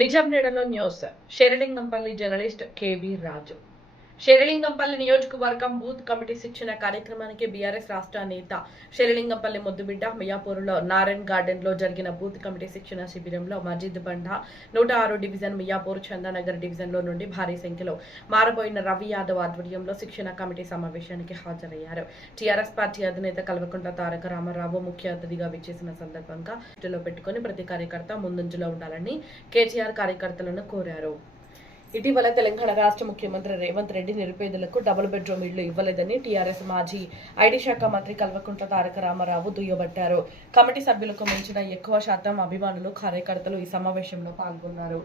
నిజాం నీడలో news. Serilingampally journalist KV రాజు. షేర్లింగంపల్లి నియోజకవర్గం booth committee శిక్షణ కార్యక్రమానికి బీఆర్ఎస్ రాష్ట్ర నేత షేర్లింగంపల్లి ముద్దుబిడ్డ మియాపూర్లో నారాయణ్ గార్డెన్ లో జరిగిన బూత్ కమిటీ శిక్షణ శిబిరంలో మజీద్ బండ 106 డివిజన్ మియాపూర్ చందానగర్ డివిజన్ లో నుండి భారీ సంఖ్యలో మారబోయిన రవి యాదవ్ ఆధ్వర్యంలో శిక్షణ కమిటీ సమావేశానికి హాజరయ్యారు. టీఆర్ఎస్ పార్టీ అధినేత కల్వకుంట్ల తారక రామారావు ముఖ్య అతిథిగా విచ్చేసిన సందర్భంగా దృష్టిలో పెట్టుకుని ప్రతి కార్యకర్త ముందంజలో ఉండాలని కేటీఆర్ కార్యకర్తలను కోరారు. ఇటీవల తెలంగాణ రాష్ట్ర ముఖ్యమంత్రి రేవంత్ రెడ్డి నిరుపేదలకు డబుల్ బెడ్రూమ్ ఇళ్లు ఇవ్వలేదని టీఆర్ఎస్ మాజీ ఐటీ శాఖ మంత్రి కల్వకుంట్ల తారక రామారావు దుయ్యబట్టారు. కమిటీ సభ్యులకు మించిన ఎక్కువ శాతం అభిమానులు కార్యకర్తలు ఈ సమావేశంలో పాల్గొన్నారు.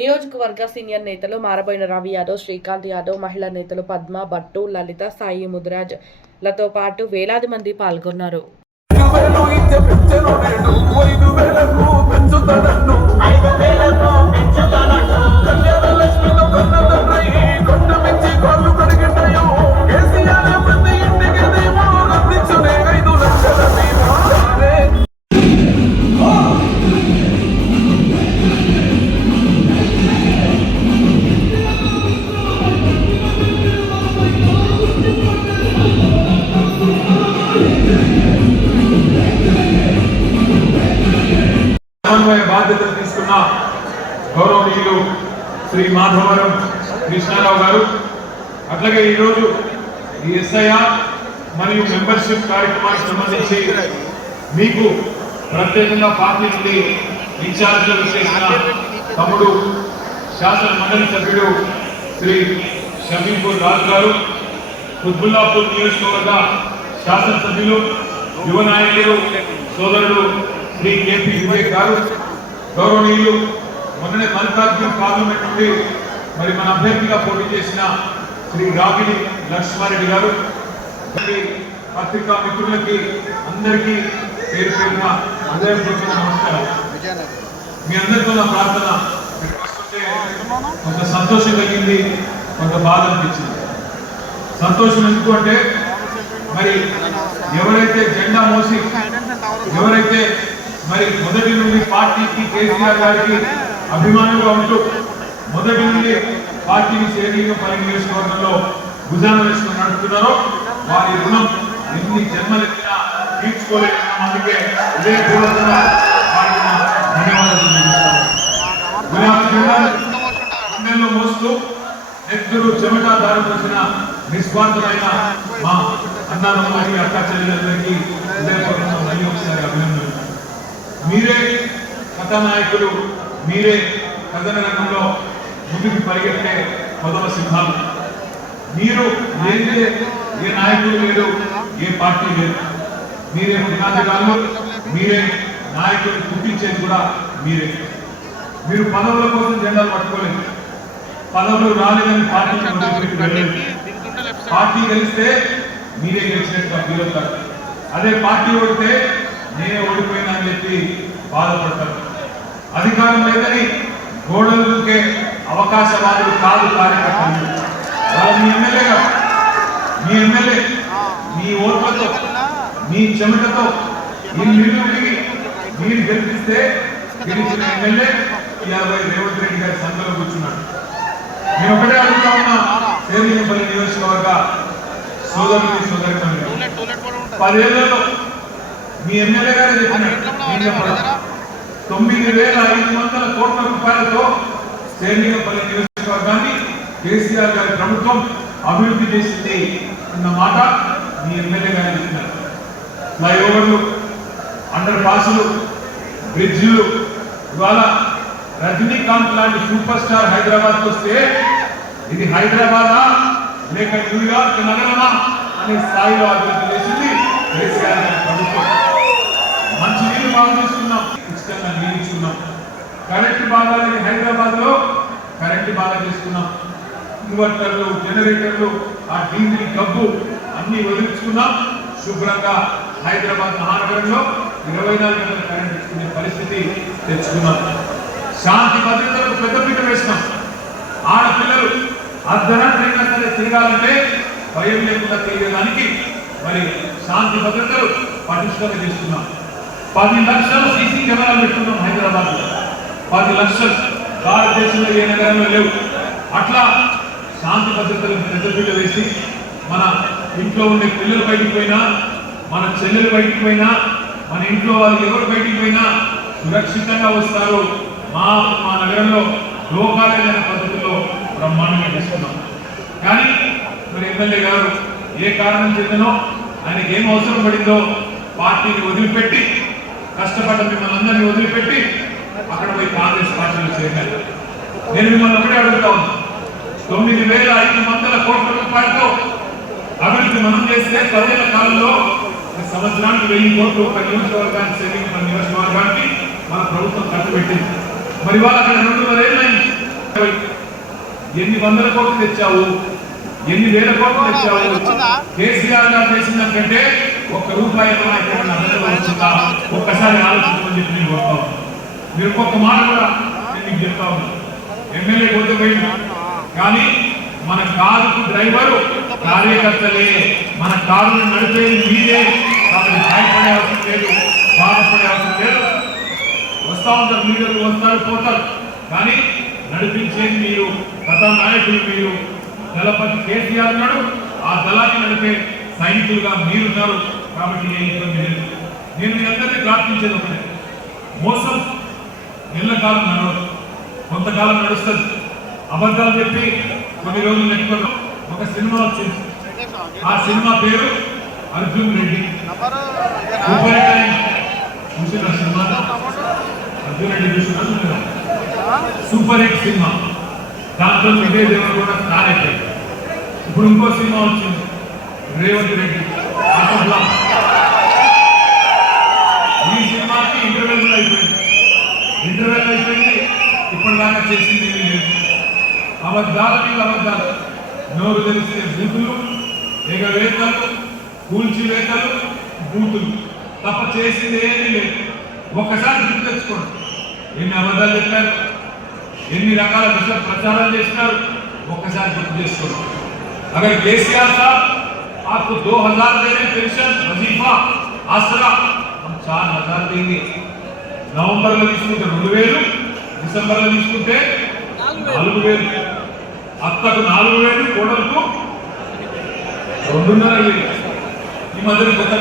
నియోజకవర్గ సీనియర్ నేతలు మారబోయిన రవి యాదవ్, శ్రీకాంత్ యాదవ్, మహిళా నేతలు పద్మ, భట్టు, లలిత, సాయి ముదిరాజ్ లతో పాటు వేలాది మంది పాల్గొన్నారు. బాధ్యతలు తీసుకున్న గౌరవనీయులు శ్రీ మాధవరం కృష్ణారావు గారు, అట్లాగే ఈరోజు ఈ ఎస్ఐఆర్ మరియు మెంబర్షిప్ కార్యక్రమానికి సంబంధించి మీకు ప్రత్యేకంగా పార్టీ నుండి ఇన్ఛార్జ్లు చేసిన తమ్ముడు శాసన మండలి సభ్యుడు శ్రీ షమీపూర్ రాజు గారు, కుత్బుల్లాపూర్ నియోజకవర్గ శాసనసభ్యులు యువ నాయకులు సోదరుడు శ్రీ కేపీ వివేక్ గారు, గౌరవనీయులు మొన్ననే మల్కాజ్గిరి పార్లమెంట్ నుండి మరి మన అభ్యర్థిగా పోటీ చేసిన శ్రీ రాగిలి లక్ష్మారెడ్డి గారు, పత్రికా మిత్రులకి అందరికీ పేరు పేరున హృదయపూర్వక నమస్కారం. మీ అందరితో నా ప్రార్థన కొంత సంతోషం కలిగింది, కొంత బాధ అనిపించింది. సంతోషం ఎందుకు అంటే మరి ఎవరైతే జెండా మోసి ఎవరైతే మరి మొదటి నుండి పార్టీకి కేసీఆర్ గారికి అభిమానులుగా ఉంటూ మొదటి నుండి పార్టీని షేర్లింగంపల్లి నియోజకవర్గంలో భుజాన వేసుకొని నడుపుతున్నారో వారి రుణం ఎన్ని జన్మలెత్తినా తీర్చుకోలేని అందుకే ఇదే పూర్వకంగా వారికి ధన్యవాదాలు గులాబీ మోస్తూ నెత్తురు చెమట దారిపోసిన నిస్వార్థమైన మా అన్నదమ్ములకి అక్క చెల్లెలందరికీ హృదయపూర్వకంగా మళ్ళీ ఒకసారి అభినందనలు. మీరే కథానాయకులు, మీరే కథన రంగంలో ముందుకు పరిగెత్తే పదవ సింహాలు. మీరు లేదే ఏ నాయకులు లేరు, ఏ పార్టీ లేదు. మీరే పునాదిగాళ్ళు, మీరే నాయకులు పుట్టించేది కూడా మీరే. మీరు పదవుల కోసం జెండాలు పట్టుకోలేదు, పదవులు రాలేదని పార్టీ వెళ్ళలేదు. పార్టీ గెలిస్తే మీరే గెలిచినట్టుగా ఫీల్ అవుతారు. అదే పార్టీ ఓడితే నేనే ఓడిపోయినా అని చెప్పి బాధపడతారు. అధికారం లేదని గోడలు దూకే అవకాశవాదులు కాదు కార్యకర్తలు. వాళ్ళు మీ ఎమ్మెల్యే మీ ఓట్లతో మీ చెమటతో ఈ నిలువుకి మీరు గెలిపిస్తే గెలిచిన ఎమ్మెల్యే 50 రేవంత్ రెడ్డి గారి సంఘంలో కూర్చున్నాడు. నేను ఒకటే అడుగుతా ఉన్నా, షేర్లింగంపల్లి నియోజకవర్గ సోదరుని సోదరిమణులు, 10 ఏళ్లలో మీ ఎమ్మెల్యే గారు చెప్పిన 9,500 కోట్ల రూపాయలతో షేర్లింగంపల్లి నియోజకవర్గాన్ని కేసీఆర్ గారి ప్రభుత్వం అభివృద్ధి చేసింది అన్న మాట మీ ఎమ్మెల్యే గారు చెప్పినారు. ఫ్లైఓవర్లు, అండర్ పాసులు, బ్రిడ్జిలు, ఇవాళ రజనీకాంత్ లాంటి సూపర్ స్టార్ హైదరాబాద్కి వస్తే ఇది హైదరాబాదా లేక న్యూయార్క్ నగరమా అనే స్థాయిలో అభివృద్ధి చేసింది కేసీఆర్ గారి ప్రభుత్వం. మంచి నీళ్లు బాగా చేసుకున్నాం, ఉచితంగా నీళ్ళు ఇస్తున్నాం. కరెంటు బాగా హైదరాబాద్ లో కరెంటు బాగా చేసుకున్నాం. ఇన్వర్టర్లు, జనరేటర్లు, ఆ డీజిల్ గబ్బు అన్ని వదిలించుకున్నాం. శుభ్రంగా హైదరాబాద్ మహానగరంలో 24 గంటల కరెంట్ ఇచ్చుకునే పరిస్థితి తెచ్చుకున్నాం. శాంతి భద్రతలకు పెద్దపీట వేసినాం. ఆడపిల్లలు అర్ధరాత్రైనా సరే తిరగాలంటే భయం లేకుండా తిరిగేదానికి మరి శాంతి భద్రతలు పటిష్టంగా చేస్తున్నాం. 10 లక్షల సీసీ కెమెరాలు పెట్టుకున్నాం హైదరాబాద్ లో. 10 లక్షలు భారతదేశంలో ఏ నగరంలో లేవు. అట్లా శాంతి భద్రతలకు పెద్దపీట వేసి మన ఇంట్లో ఉండే పిల్లలు బయటికి పోయినా, మన చెల్లెలు బయటికి పోయినా, మన ఇంట్లో వాళ్ళు ఎవరు బయటికి పోయినా సురక్షితంగా వస్తారు. మా నగరంలో లోకాలైన పద్ధతిలో బ్రహ్మాండంగా తీసుకున్నాం. కానీ మరి ఎమ్మెల్యే గారు ఏ కారణం చేతనో ఆయనకి ఏం అవసరం పడిందో పార్టీని వదిలిపెట్టి, కష్టపడ్డ మిమ్మల్ని అందరినీ వదిలిపెట్టి అక్కడ పోయి కాంగ్రెస్ పార్టీలో చేరారు. నేను మిమ్మల్ని ఒకటే అడుగుతా ఉన్నా, 9,500 కోట్ల రూపాయలతో అభివృద్ధి మనం చేస్తే 10 ఏళ్ల కాలంలో సంవత్సరానికి 1000 కోట్ల రూపాయల నియోజకవర్గానికి సేవింగ్ మన నియోజకవర్గానికి మన ప్రభుత్వం ఖర్చు పెట్టింది. మరి వాళ్ళు అక్కడ 2.5 ఏళ్ళైంది. ఎన్ని వందల కోట్లు తెచ్చావు, ఎన్ని వేల కోట్లు తెచ్చావు? కేసీఆర్ గారు చేసిందంటే ₹1 వచ్చిందా ఒక్కసారి ఆలోచించమని చెప్పి నేను కోరుతా ఉన్నాను. మీరు ఒక్కొక్క మాట కూడా నేను మీకు చెప్తా ఉన్నాను. ఎమ్మెల్యే కొట్టుపోయింది కానీ మన కారుకు డ్రైవరు కార్యకర్తలే, మన కారును నడిపేది మీరే. కాబట్టి భయపడే అవసరం లేదు, బాధపడే అవసరం లేదు. వస్తా ఉంటారు లీడర్లు, వస్తారు పోతారు, కానీ నడిపించేది మీరు, కథానాయకులు మీరు. దళపతి కేసీఆర్ ఉన్నాడు, ఆ దళాన్ని నడిపే సైనికులుగా మీరున్నారు. కాబట్టి ఏ ఇబ్బంది లేదు. నేను మీ అందరినీ ప్రార్థించేది ఒకటే, మోసం ఎల్లకాలం నడవదు, కొంతకాలం నడుస్తుంది. అబద్ధాలు చెప్పి కొన్ని రోజులు నెట్టుకోవడం. ఒక సినిమా వచ్చింది, ఆ సినిమా పేరు అర్జున్ రెడ్డి. చూసిన సినిమా అర్జున్ రెడ్డి చూసిన సూపర్ హిట్ సినిమా. దాంట్లో విజయ్ దేవరకొండ స్టార్ అయిపోయింది. ఇప్పుడు ఇంకో సినిమా వచ్చింది, రేవంత్ రెడ్డి. ఈ సినిమాకి ఇంటర్వెల్ అయిపోయింది. ఇప్పటిదాకా చేసింది ఏమీ లేదు. అబద్ధాల మీద అబద్ధాలు, నోరు తెలిసే బూతులు, ఎగవేతలు, కూల్చివేతలు, బూతులు తప్ప చేసింది ఏమీ లేదు. ఒక్కసారి గుర్తు తెచ్చుకోండి, ఎన్ని అబద్ధాలు చెప్పారు, ఎన్ని రకాల విష ప్రచారం చేసినారు. ఒక్కసారి గుర్తు చేసుకోండి. అगर केसीआर साहब आपको 2000 दे रहे पेंशन, वजीफा, आसरा, हम 4000 देंगे. नवंबर में తీసుకుంటే 2000, డిసెంబర్ లో తీసుకుంటే 4000. అత్తకు 4000, కోడలకు 2.5. ఈ మధ్య కొత్త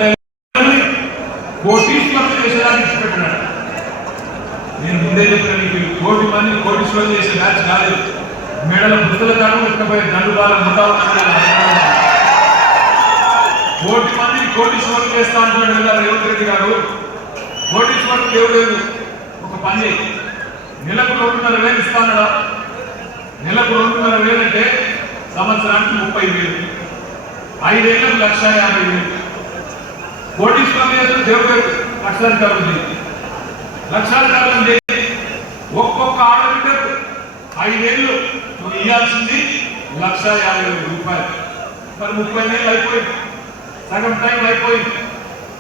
కోటీశ్వరులు చేసేదానికి పెట్టాడు. నేను ముందే చెప్పిన మీకు 1 కోటి మంది కోటీశ్వరులు చేసే బ్యాచ్ కాలేదు. మేడల బుద్ధుల కాను ఇకపోయే దండుదాల ముఠాలు 1 కోటి మందిని కోటీశ్వరులు చేస్తా అంటున్నాడు కదా రేవంత్ రెడ్డి గారు. కోటీశ్వరులు దేవుడు ఒక పని చేయి, నెలకు 2.5 ఇస్తానడా? నెలకు 2.5 అంటే సంవత్సరానికి 30,000, 5 ఏళ్ళకు 1,50,000. కోటీశ్వరులు చేస్తే దేవుడు లక్షాధికారులు చేయి, లక్షాధికారులు చేయి. ఒక్కొక్క ఆడబిడ్డకు 5 ఏళ్ళు నువ్వు ఇవ్వాల్సింది 1,50,000 రూపాయలు. మరి 30 ఏళ్ళు అయిపోయింది, సగం టైం అయిపోయింది.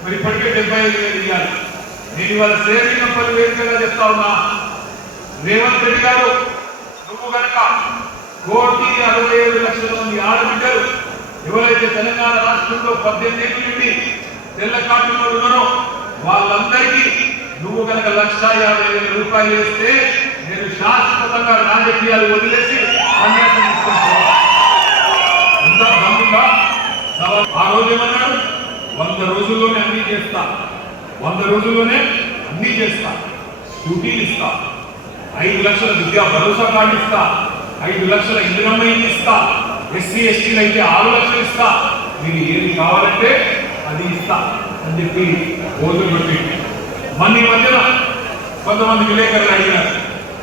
మరి ఇప్పటికే 75,000 ఇవ్వాలి. నేను ఇవాళ శ్రేణింపల్లి వేదికగా చెప్తా ఉన్నా, రేవంత్ రెడ్డి గారు నువ్వు కనుక 1,65,00,000 మంది ఆడబిడ్డలు ఎవరైతే తెలంగాణ రాష్ట్రంలో 18 ఏళ్ళ నుండి తెల్ల కార్డులో ఉన్నారో వాళ్ళందరికీ నువ్వు కనుక 1,50,000 రూపాయలు వేస్తే నేను శాశ్వతంగా రాజకీయాలు వదిలేసి సన్యాసం తీసుకుంటాను. ఆ రోజు ఏమన్నాడు, 100 రోజుల్లోనే అన్ని చేస్తా, 100 రోజుల్లోనే అన్ని చేస్తా, స్కూటీలు ఇస్తా, 5 లక్షల విద్యా భరోసా కార్డు ఇస్తా, 5 లక్షల ఇందిరమ్మ ఇల్లు ఇస్తా, ఎస్సీ ఎస్టీలు అయితే 6 లక్షలు ఇస్తా, మీరు ఏది కావాలంటే అది ఇస్తా అని చెప్పి రోజులు పెట్టి మన ఈ మధ్యన కొంతమంది విలేకరులు అడిగినారు,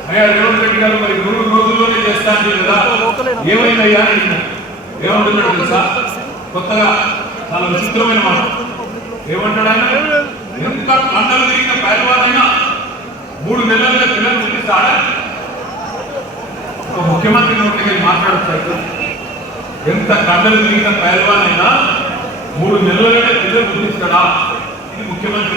అయ్యా రేవంత్ రెడ్డి గారు మరి 100 రోజుల్లోనే చేస్తా అంటే కదా ఏమైందయ్యా అని అడిగినారు. ఏమంటున్నాడు తెలుసా, కొత్తగా చాలా విచిత్రమైన మాట. ఏమంటాడు ఆయన, ఎంత కండలు తిరిగిన పైలవానైనా 3 నెలల్లో పిల్లలు పుట్టిస్తాడా? ఒక ముఖ్యమంత్రి నోటికి మాట్లాడతాడు. ఎంత కండలు తిరిగిన పైలవానైనా 3 నెలల్లోనే పిల్లలు పుట్టిస్తాడా? ఇది ముఖ్యమంత్రి